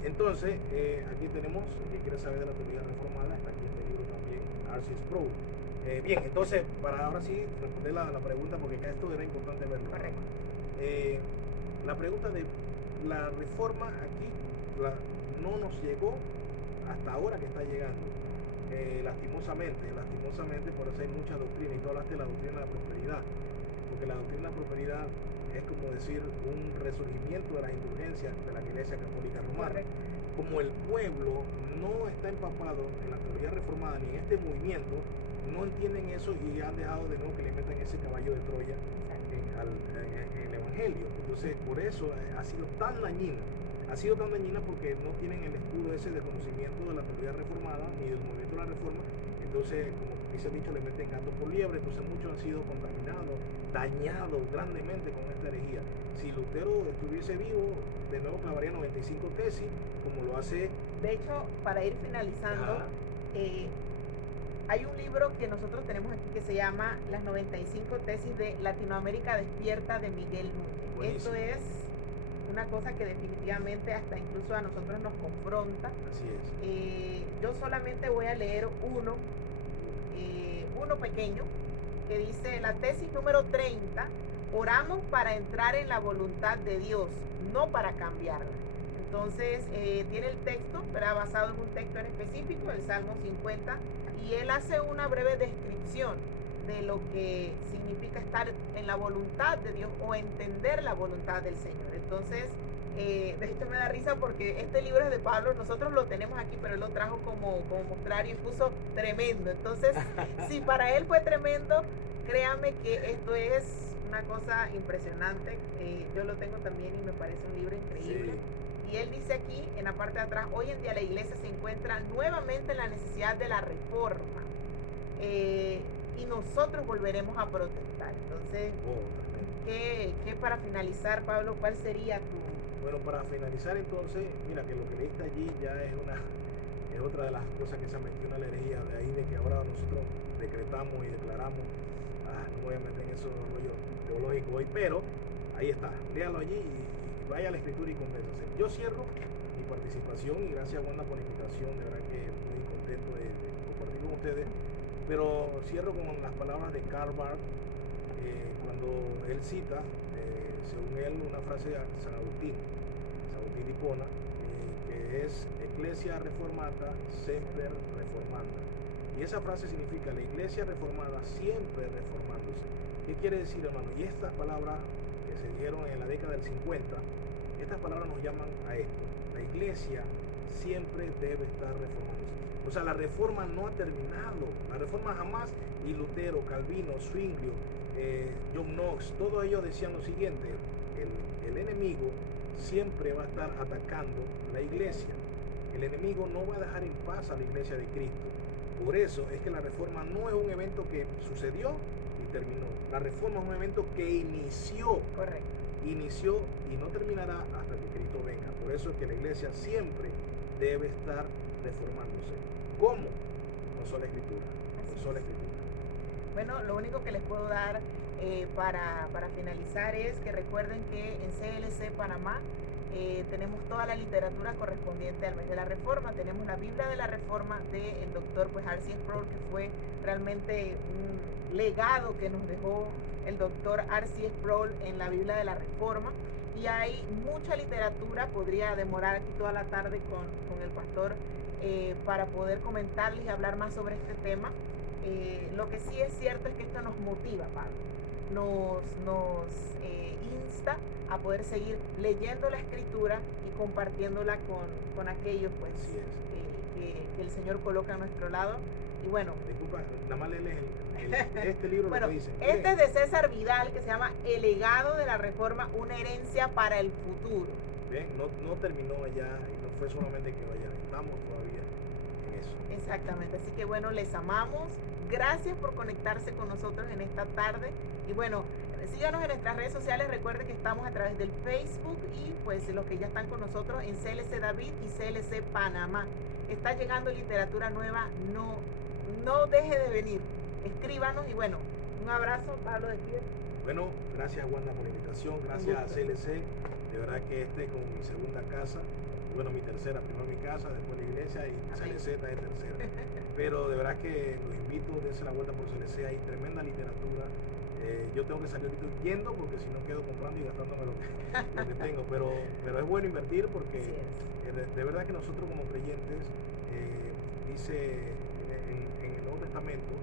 Entonces, aquí tenemos, el que quiere saber de la teología reformada, está aquí este libro también, R.C. Sproul. Bien, entonces, para ahora sí responder la pregunta, porque acá esto era importante verlo. Correcto. La pregunta de la reforma aquí no nos llegó hasta ahora que está llegando. Lastimosamente, por eso hay mucha doctrina, y tú hablaste de la doctrina de la prosperidad, porque la doctrina de la prosperidad es como decir un resurgimiento de las indulgencias de la Iglesia Católica Romana. Correcto. Como el pueblo no está empapado en la teología reformada ni en este movimiento, no entienden eso y han dejado de nuevo que le metan ese caballo de Troya en el Evangelio. Entonces, por eso ha sido tan dañina. Ha sido tan dañina porque no tienen el escudo ese de conocimiento de la teología reformada ni del movimiento de la reforma. Entonces, como dice el dicho, le meten gato por liebre. Entonces muchos han sido contaminados, dañados grandemente con esta herejía. Si Lutero estuviese vivo, de nuevo clavaría 95 tesis, como lo hace. De hecho, para ir finalizando, hay un libro que nosotros tenemos aquí que se llama Las 95 tesis de Latinoamérica Despierta, de Miguel Núñez. Buenísimo. Esto es una cosa que definitivamente hasta incluso a nosotros nos confronta. Así es. Yo solamente voy a leer uno pequeño, que dice la tesis número 30: oramos para entrar en la voluntad de Dios, no para cambiarla. Entonces tiene el texto, ¿verdad?, basado en un texto en específico, el Salmo 50, y él hace una breve descripción de lo que significa estar en la voluntad de Dios o entender la voluntad del Señor. Entonces, de hecho me da risa porque este libro es de Pablo, nosotros lo tenemos aquí, pero él lo trajo como mostrario y puso tremendo. Entonces, si para él fue tremendo, créame que esto es una cosa impresionante. Yo lo tengo también y me parece un libro increíble. Sí. Y él dice aquí, en la parte de atrás: hoy en día la iglesia se encuentra nuevamente en la necesidad de la reforma. Y nosotros volveremos a protestar. Entonces, ¿qué para finalizar, Pablo, cuál sería tu...? Bueno, para finalizar entonces, mira que lo que leíste allí ya es otra de las cosas que se ha metido en la herejía, de ahí de que ahora nosotros decretamos y declaramos, no voy a meter en esos rollos teológicos hoy, pero ahí está, léalo allí y vaya a la escritura y convérsase. Yo cierro mi participación, y gracias, Wanda, por la invitación, de verdad que muy contento de compartir con ustedes. Pero cierro con las palabras de Karl Barth, cuando él cita, según él, una frase de San Agustín de Hipona, que es Ecclesia Reformata Semper Reformanda. Y esa frase significa la iglesia reformada siempre reformándose. ¿Qué quiere decir, hermano? Y estas palabras que se dijeron en la década del 50, estas palabras nos llaman a esto. La iglesia siempre debe estar reformándose. O sea, la reforma no ha terminado. La reforma jamás, y Lutero, Calvino, Zwinglio, John Knox, todos ellos decían lo siguiente: el enemigo siempre va a estar atacando la iglesia. El enemigo no va a dejar en paz a la iglesia de Cristo. Por eso es que la reforma no es un evento que sucedió y terminó. La reforma es un evento que inició. Correcto. Inició y no terminará hasta que Cristo venga. Por eso es que la iglesia siempre debe estar reformándose. ¿Cómo? Con sola escritura. Con sola escritura. Bueno, lo único que les puedo dar para finalizar es que recuerden que en CLC Panamá tenemos toda la literatura correspondiente al mes de la Reforma. Tenemos la Biblia de la Reforma del doctor R.C. Sproul, que fue realmente un legado que nos dejó el doctor R.C. Sproul en la Biblia de la Reforma. Y hay mucha literatura, podría demorar aquí toda la tarde con el pastor para poder comentarles y hablar más sobre este tema. Lo que sí es cierto es que esto nos motiva, Pablo, nos insta a poder seguir leyendo la escritura y compartiéndola con aquellos pues, que el Señor coloca a nuestro lado. Y bueno, disculpa, nada más léele este libro bueno, que dice. Este es de César Vidal, que se llama El legado de la Reforma, una herencia para el futuro. Bien, no terminó allá y no fue solamente que vaya, estamos todavía en eso. Exactamente, así que bueno, les amamos. Gracias por conectarse con nosotros en esta tarde. Y bueno, síganos en nuestras redes sociales. Recuerden que estamos a través del Facebook y pues los que ya están con nosotros en CLC David y CLC Panamá. Está llegando literatura nueva, no deje de venir. Escríbanos y bueno, un abrazo, Pablo, despide. Bueno, gracias Wanda por la invitación, gracias a CLC. De verdad que este es como mi segunda casa. Bueno, mi tercera, primero mi casa, después la iglesia y CLC está de tercera. Pero de verdad que los invito, dense la vuelta por CLC, hay tremenda literatura. Yo tengo que salir ahorita huyendo porque si no quedo comprando y gastándome lo que tengo. Pero es bueno invertir porque de verdad que nosotros como creyentes, dice en el Nuevo Testamento,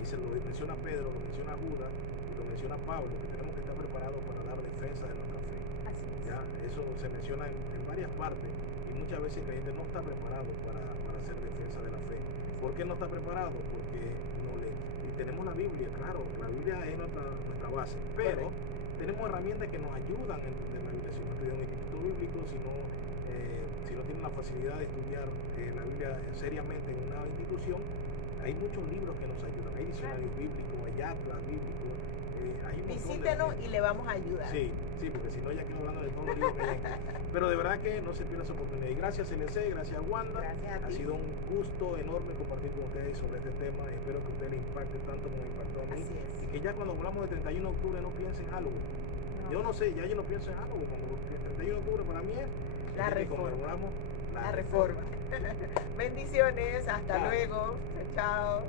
dice, lo menciona Pedro, lo menciona Judas y lo menciona Pablo, que tenemos que estar preparados para dar defensa de nuestra fe. Ya, eso se menciona en varias partes y muchas veces el creyente no está preparado para hacer defensa de la fe. ¿Por qué no está preparado? Porque no lee. Y tenemos la Biblia, claro, la Biblia es nuestra base, pero tenemos herramientas que nos ayudan a entender la Biblia. Si no estudian un instituto bíblico, si no tienen la facilidad de estudiar la Biblia seriamente en una institución, hay muchos libros que nos ayudan. Hay diccionarios bíblicos, hay atlas bíblicos. Visítenos y le vamos a ayudar. Sí, porque si no ya quedo hablando de todos los libros que hay. Pero de verdad que no se pierda esa oportunidad. Y gracias CLC, gracias Wanda. Gracias a ti. Ha sido un gusto enorme compartir con ustedes sobre este tema. Espero que a ustedes les impacte tanto como me impactó a mí. Así es. Y que ya cuando hablamos de 31 de octubre no piensen en Halloween. No. Yo no sé, ya yo no pienso en Halloween. Cuando el 31 de octubre para mí es la reforma. La reforma. Bendiciones, hasta luego. Chao.